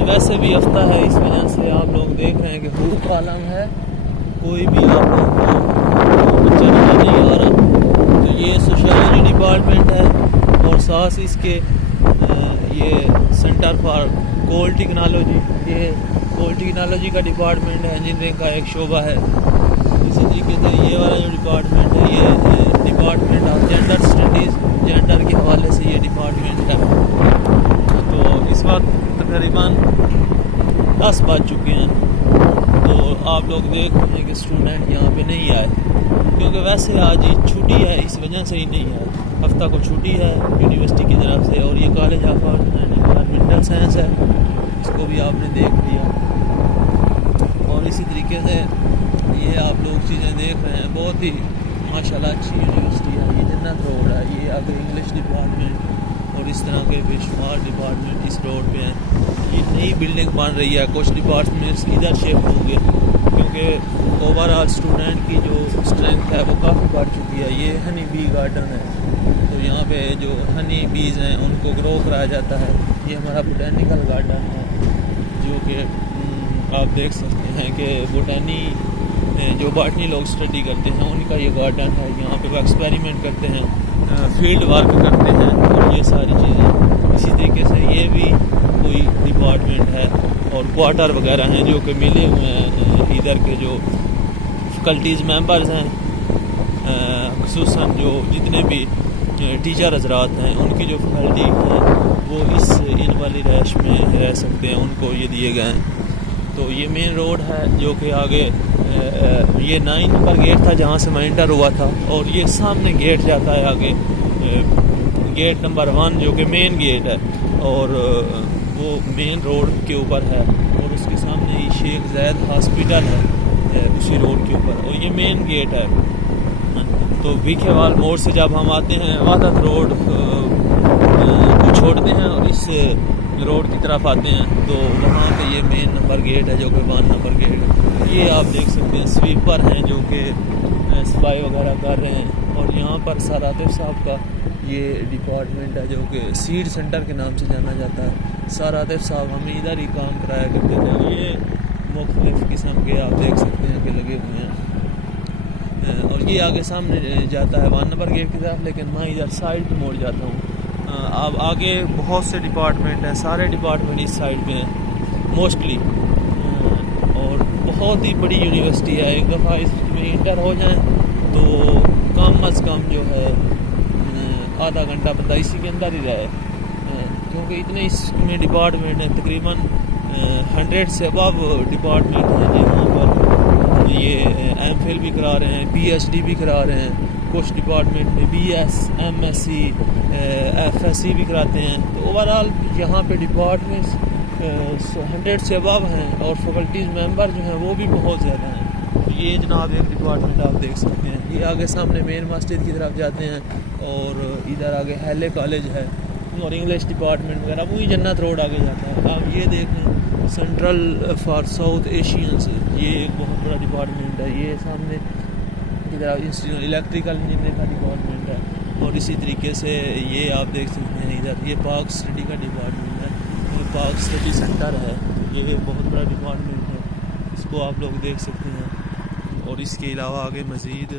آج ویسے بھی ہفتہ ہے، اس وجہ سے آپ لوگ دیکھ رہے ہیں کہ بھوک عالم ہے، کوئی بھی آپ لوگ کو بچہ نظر نہیں آ رہا۔ تو یہ سوشیالوجی ڈپارٹمنٹ ہے اور ساتھ اس کے یہ سینٹر فار کول ٹیکنالوجی، یہ کول ٹیکنالوجی کا ڈپارٹمنٹ ہے، انجینئرنگ کا ایک شعبہ ہے۔ اسی طریقے سے یہ والا جو ڈپارٹمنٹ ہے یہ department of gender studies, gender کے حوالے سے یہ ڈپارٹمنٹ ہے۔ تو اس وقت تقریباً 10 بج چکے ہیں، تو آپ لوگ دیکھ رہے ہیں کہ اسٹوڈنٹ یہاں پہ نہیں آئے، کیونکہ ویسے آج ہی چھٹی ہے، اس وجہ سے ہی نہیں آئے۔ ہفتہ کو چھٹی ہے یونیورسٹی کی طرف سے، اور یہ college of arts and environmental science ہے، اس کو بھی آپ نے دیکھ لیا۔ اور اسی طریقے سے یہ آپ لوگ چیزیں دیکھ رہے ہیں، بہت ہی ماشاءاللہ اچھی یونیورسٹی ہے۔ یہ جنت روڈ ہے، یہ اگر انگلش ڈپارٹمنٹ اور اس طرح کے بے شمار ڈپارٹمنٹ اس روڈ پہ ہیں۔ یہ نئی بلڈنگ بن رہی ہے، کچھ ڈپارٹمنٹس ادھر شفٹ ہوں گے، کیونکہ اوور آل اسٹوڈنٹ کی جو اسٹرینتھ ہے وہ کافی بڑھ چکی ہے۔ یہ ہنی بی گارڈن ہے، تو یہاں پہ جو ہنی بیز ہیں ان کو گرو کرایا جاتا ہے۔ یہ ہمارا بوٹینیکل گارڈن ہے، جو کہ آپ دیکھ سکتے ہیں کہ بوٹانی جو باٹنی لوگ اسٹڈی کرتے ہیں ان کا یہ گارڈن ہے۔ یہاں پہ وہ ایکسپیریمنٹ کرتے ہیں، فیلڈ ورک کرتے ہیں اور یہ ساری چیزیں۔ اسی طریقے سے یہ بھی کوئی ڈپارٹمنٹ ہے، اور کوارٹر وغیرہ ہیں جو کہ ملے ہوئے ہیں ادھر کے جو فیکلٹیز ممبرز ہیں، خصوصاً جو جتنے بھی ٹیچر حضرات ہیں ان کی جو فیکلٹی ہیں وہ اس ان والی رہائش میں رہ سکتے ہیں، ان کو یہ دیے گئے ہیں۔ تو یہ مین روڈ ہے جو کہ آگے یہ 9 نمبر گیٹ تھا جہاں سے میں انٹر ہوا تھا، اور یہ سامنے گیٹ جاتا ہے آگے، گیٹ نمبر 1 جو کہ مین گیٹ ہے، اور وہ مین روڈ کے اوپر ہے، اور اس کے سامنے ہی شیخ زید ہاسپٹل ہے اسی روڈ کے اوپر، اور یہ مین گیٹ ہے۔ تو ویکھے وال موڑ سے جب ہم آتے ہیں وحدت روڈ کو چھوڑتے ہیں اور اس روڈ کی طرف آتے ہیں، تو وہاں پہ یہ مین نمبر گیٹ ہے جو کہ 1 نمبر گیٹ ہے۔ یہ آپ دیکھ سکتے ہیں سویپر ہیں جو کہ صفائی وغیرہ کر رہے ہیں، اور یہاں پر سر عاطف صاحب کا یہ ڈپارٹمنٹ ہے جو کہ سیڈ سینٹر کے نام سے جانا جاتا ہے۔ سر عاطف صاحب ہمیں ادھر ہی کام کرایا کرتے تھے۔ یہ مختلف قسم کے آپ دیکھ سکتے ہیں کہ لگے ہوئے ہیں، اور یہ آگے سامنے جاتا ہے 1 نمبر گیٹ کی طرف، لیکن میں ادھر سائڈ پہ موڑ جاتا ہوں۔ اب آگے بہت سے ڈپارٹمنٹ ہیں، سارے ڈپارٹمنٹ اس سائڈ پہ ہیں موسٹلی، اور بہت ہی بڑی یونیورسٹی ہے۔ ایک دفعہ اس میں انٹر ہو جائیں تو کم از کم جو ہے آدھا گھنٹہ بندہ اسی کے اندر ہی رہے، کیونکہ اتنے اس میں ڈپارٹمنٹ ہیں، تقریباً 100 سے ابو ڈپارٹمنٹ ہیں جہاں پر یہ ایم فل بھی کرا رہے ہیں، پی ایچ ڈی بھی کرا رہے ہیں، کچھ ڈپارٹمنٹ میں B S M S C F S C بھی کراتے ہیں۔ تو اوور آل یہاں پہ ڈپارٹمنٹس 100 سے ابو ہیں، اور فیکلٹیز ممبر جو ہیں وہ بھی بہت زیادہ ہیں۔ یہ جناب ایک ڈپارٹمنٹ آپ دیکھ سکتے ہیں، یہ آگے سامنے مین مسجد کی طرف جاتے ہیں، اور ادھر آگے ہیلے کالج ہے اور انگلش ڈپارٹمنٹ وغیرہ، وہی جنت روڈ آگے جاتا ہے۔ آپ یہ دیکھیں سینٹرل فار ساؤتھ ایشینز، یہ ایک بہت بڑا ڈپارٹمنٹ ہے۔ یہ سامنے الیکٹریکل انجینئرنگ کا ڈپارٹمنٹ ہے، اور اسی طریقے سے یہ آپ دیکھ سکتے ہیں ادھر یہ پاک اسٹڈی کا ڈپارٹمنٹ ہے، یہ پاک اسٹڈی سینٹر ہے، یہ بہت بڑا ڈپارٹمنٹ ہے، اس کو آپ لوگ دیکھ سکتے ہیں۔ اور اس کے علاوہ آگے مزید